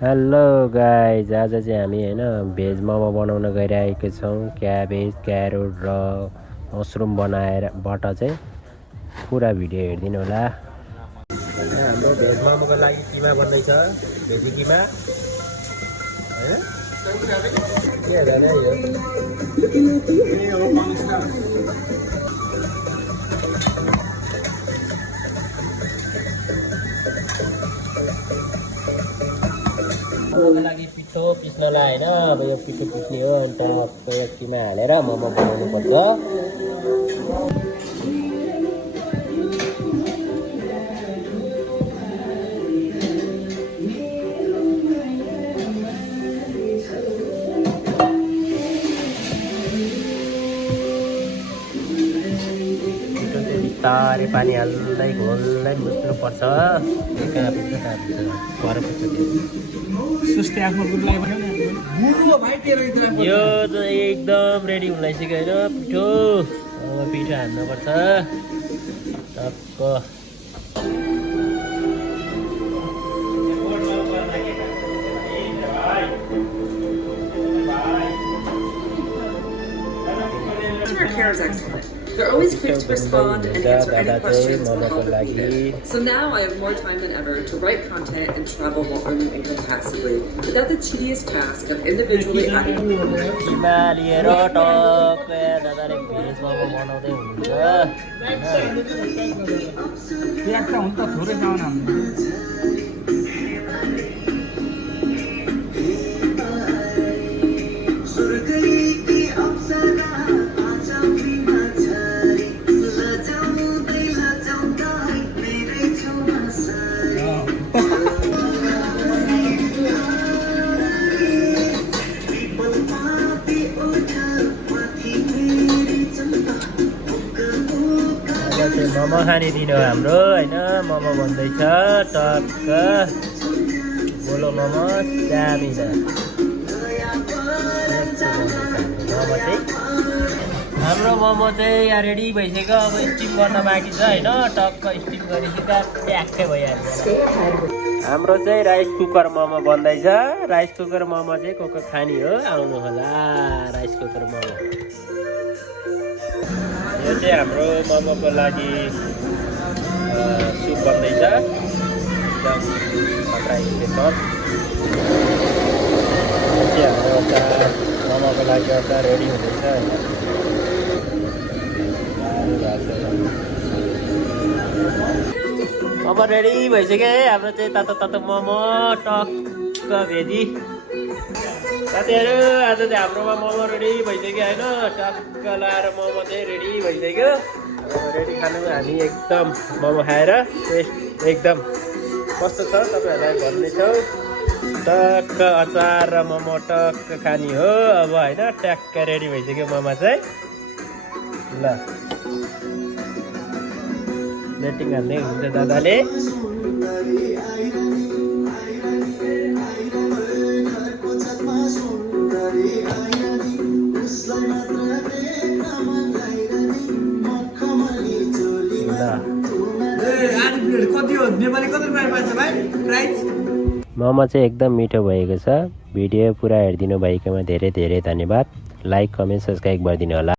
Hello guys, आज चाहिँ हामी होइन भेज मोमो बनाउन गइरहेको छौँ। क्याबेज, क्यारोट र मसरुम बनाएरबाट चाहिँ पुरा भिडियो हेरिदिनु होला। हाम्रो भेज मोमोको लागि किमा बन्दैछ, भेजी किमा। के गर्ने यो? मोमोको लागि पिठो पिस्नलाई होइन, अब यो पिठो पिस्ने हो। अन्त यो किमा हालेर मोमो बनाउनु पर्छ। बिस्तारै पानी हाल्दै घोल्दै मुस्नुपर्छ। कहाँ पुग्छ पर पुग्छ त्यो। यो चाहिँ एकदम रेडी हुन लागिसक्यो होइन पिठो। अब पिठो हाल्नुपर्छ टक्क। Care is excellent. They're always quick to respond and answer any questions or help if needed. So now I have more time than ever to write content and travel while earning income passively without the tedious task of individually adding किमा लिएर टक्क दादाले veg momo बनाउँदै हुनुहुन्छ। मोमो खाने दिन हो हाम्रो होइन। मोमो बन्दैछ टक्क। बोलो मोमो चामिन। हाम्रो मोमो चाहिँ यहाँ रेडी भइसक्यो। अब स्टिम गर्न बाँकी छ होइन। टक्क स्टिम गरेपछि त ट्याक्कै भइहाल्छ। हाम्रो चाहिँ राइस कुकर मोमो बन्दैछ। राइस कुकर मोमो चाहिँ को खाने हो आउनु होला। राइस कुकर मोमो यो चाहिँ हाम्रो मोमोको लागि सुप बन्दैछ। एकदम खतरा स्पेसल। यो चाहिँ हाम्रो अचार मोमोको लागि अचार रेडी हुँदैछ होइन। अब रेडी भइसक्यो है हाम्रो चाहिँ तातो तातो मोमो टक्क भेजी। साथीहरू आज चाहिँ हाम्रोमा मोमो रेडी भइसक्यो होइन। टक्क लाएर मोमो चाहिँ रेडी भइसक्यो। अब रेडी खानु हामी एकदम मोमो खाएर टेस्ट एकदम कस्तो छ तपाईँहरूलाई भन्नेछौँ। टक्क अचार र मोमो टक्क खाने हो अब होइन। ट्याक्क रेडी भइसक्यो मोमो चाहिँ। ल प्लेटिङ हाल्दै हुन्छ दादाले। मोमो चाहिँ एकदम मिठो भएको छ। भिडियो पुरा हेरिदिनु भएकोमा धेरै धेरै धन्यवाद। लाइक कमेन्ट सब्सक्राइब गरिदिनु होला।